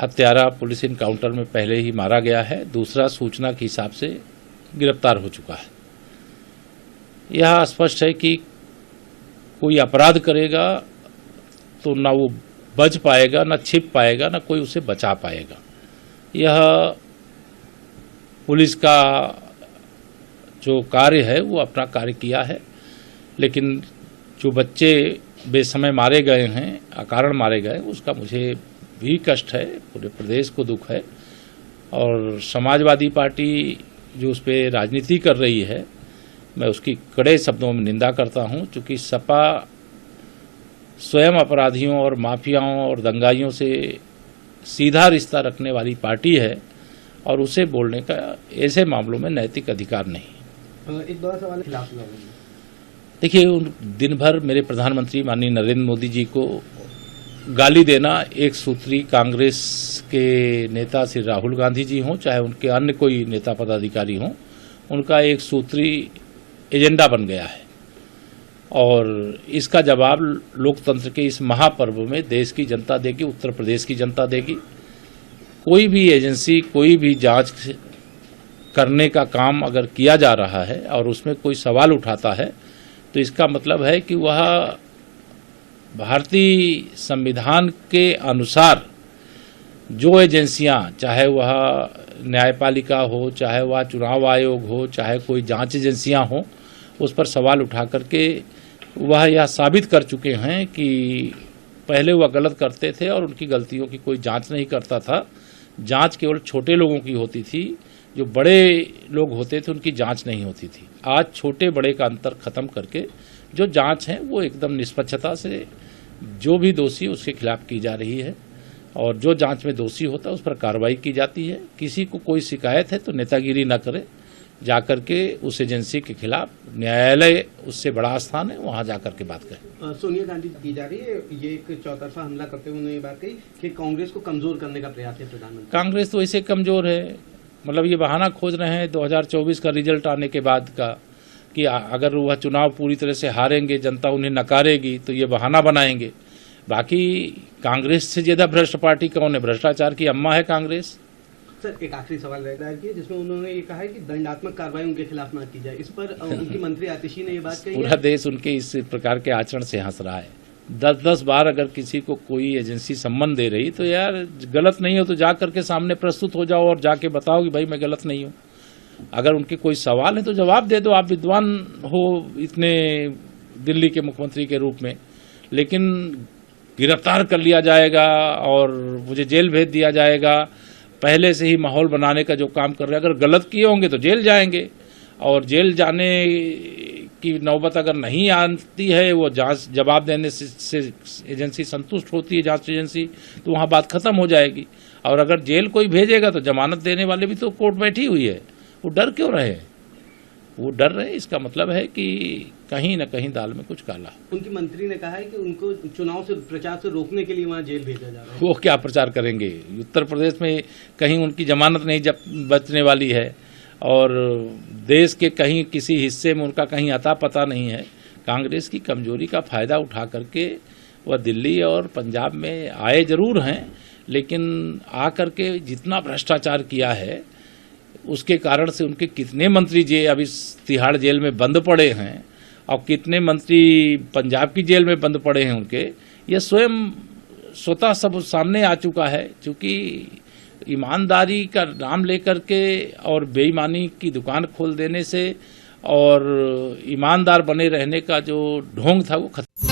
हत्यारा police encounter में पहले ही मारा गया है, दूसरा सूचना के हिसाब से गिरफ्तार हो चुका है। यह स्पष्ट है कि कोई अपराध करेगा तो ना वो बच पाएगा, ना छिप पाएगा, ना कोई उसे बचा पाएगा। यह पुलिस का जो कार्य है वो अपना कार्य किया है, लेकिन जो बच्चे बेसमय मारे गए हैं, अकारण मारे गए, उसका मुझे भी कष्ट है, पूरे प्रदेश को दुख है। और समाजवादी पार्टी जो उस पर राजनीति कर रही है, मैं उसकी कड़े शब्दों में निंदा करता हूं, क्योंकि सपा स्वयं अपराधियों और माफियाओं और दंगाइयों से सीधा रिश्ता रखने वाली पार्टी है और उसे बोलने का ऐसे मामलों में नैतिक अधिकार नहीं। एक बड़ा सवाल खिलाफ देखिए, दिन भर मेरे प्रधानमंत्री माननीय नरेंद्र मोदी जी को गाली देना, एक सूत्री कांग्रेस के नेता श्री राहुल गांधी जी हों, चाहे उनके अन्य कोई नेता पदाधिकारी हों, उनका एक सूत्री एजेंडा बन गया है। और इसका जवाब लोकतंत्र के इस महापर्व में देश की जनता देगी, उत्तर प्रदेश की जनता देगी। कोई भी एजेंसी, कोई भी जांच करने का काम अगर किया जा रहा है और उसमें कोई सवाल उठाता है, तो इसका मतलब है कि वह भारतीय संविधान के अनुसार जो एजेंसियां, चाहे वह न्यायपालिका हो, चाहे वह चुनाव आयोग हो, चाहे कोई जांच एजेंसियां हो, उस पर सवाल उठा करके वह यह साबित कर चुके हैं कि पहले वह गलत करते थे और उनकी गलतियों की कोई जांच नहीं करता था। जांच केवल छोटे लोगों की होती थी, जो बड़े लोग होते थे उनकी जांच नहीं होती थी। आज छोटे बड़े का अंतर खत्म करके जो जांच है वो एकदम निष्पक्षता से जो भी दोषी है उसके खिलाफ की जा रही है, और जो जांच में दोषी होता है उस पर कार्रवाई की जाती है। किसी को कोई शिकायत है तो नेतागिरी न करे, जाकर के उस एजेंसी के खिलाफ न्यायालय उससे बड़ा स्थान है, वहां जाकर के बात करें। सोनिया गांधी की जा रही है, ये एक चौतरफा हमला करते हुए उन्होंने ये बात कही कि कांग्रेस को कमजोर करने का प्रयास है प्रधानमंत्री। कांग्रेस तो ऐसे कमजोर है, मतलब ये बहाना खोज रहे हैं 2024 का रिजल्ट आने के बाद का, कि अगर वह चुनाव पूरी तरह से हारेंगे, जनता उन्हें नकारेगी, तो ये बहाना बनाएंगे। बाकी कांग्रेस से ज्यादा भ्रष्ट पार्टी कौन है? भ्रष्टाचार की अम्मा है कांग्रेस। सर, एक आखिरी सवाल रहता है जिसमें उन्होंने ये कहा है कि दंडात्मक कार्रवाई उनके खिलाफ ना की जाए। इस पर उनकी मंत्री आतिशी ने ये बात कही। पूरा देश उनके इस प्रकार के आचरण से हंस रहा है। 10-10 बार अगर किसी को कोई एजेंसी सम्मन दे रही, तो यार गलत नहीं हो तो जा करके सामने प्रस्तुत हो जाओ और जाके बताओ कि भाई मैं गलत नहीं हूँ। अगर उनके कोई सवाल है तो जवाब दे दो, आप विद्वान हो इतने दिल्ली के मुख्यमंत्री के रूप में, लेकिन गिरफ्तार कर लिया जाएगा और मुझे जेल भेज दिया जाएगा, पहले से ही माहौल बनाने का जो काम कर रहे हैं। अगर गलत किए होंगे तो जेल जाएंगे, और जेल जाने की नौबत अगर नहीं आती है, वो जांच जवाब देने से एजेंसी संतुष्ट होती है, जांच एजेंसी, तो वहाँ बात खत्म हो जाएगी। और अगर जेल कोई भेजेगा तो जमानत देने वाले भी तो कोर्ट बैठी हुई है, वो डर क्यों रहे? वो डर रहे, इसका मतलब है कि कहीं न कहीं दाल में कुछ काला। उनकी मंत्री ने कहा है कि उनको चुनाव से प्रचार से रोकने के लिए वहां जेल भेजा जा रहा है। वो क्या प्रचार करेंगे? उत्तर प्रदेश में कहीं उनकी जमानत नहीं बचने वाली है, और देश के कहीं किसी हिस्से में उनका कहीं अता पता नहीं है। कांग्रेस की कमजोरी का फायदा उठा करके वह दिल्ली और पंजाब में आए जरूर हैं, लेकिन आकर के जितना भ्रष्टाचार किया है उसके कारण से उनके कितने मंत्री जी अभी तिहाड़ जेल में बंद पड़े हैं और कितने मंत्री पंजाब की जेल में बंद पड़े हैं उनके, यह स्वतः सब सामने आ चुका है। क्योंकि ईमानदारी का नाम लेकर के और बेईमानी की दुकान खोल देने से और ईमानदार बने रहने का जो ढोंग था वो खत्म।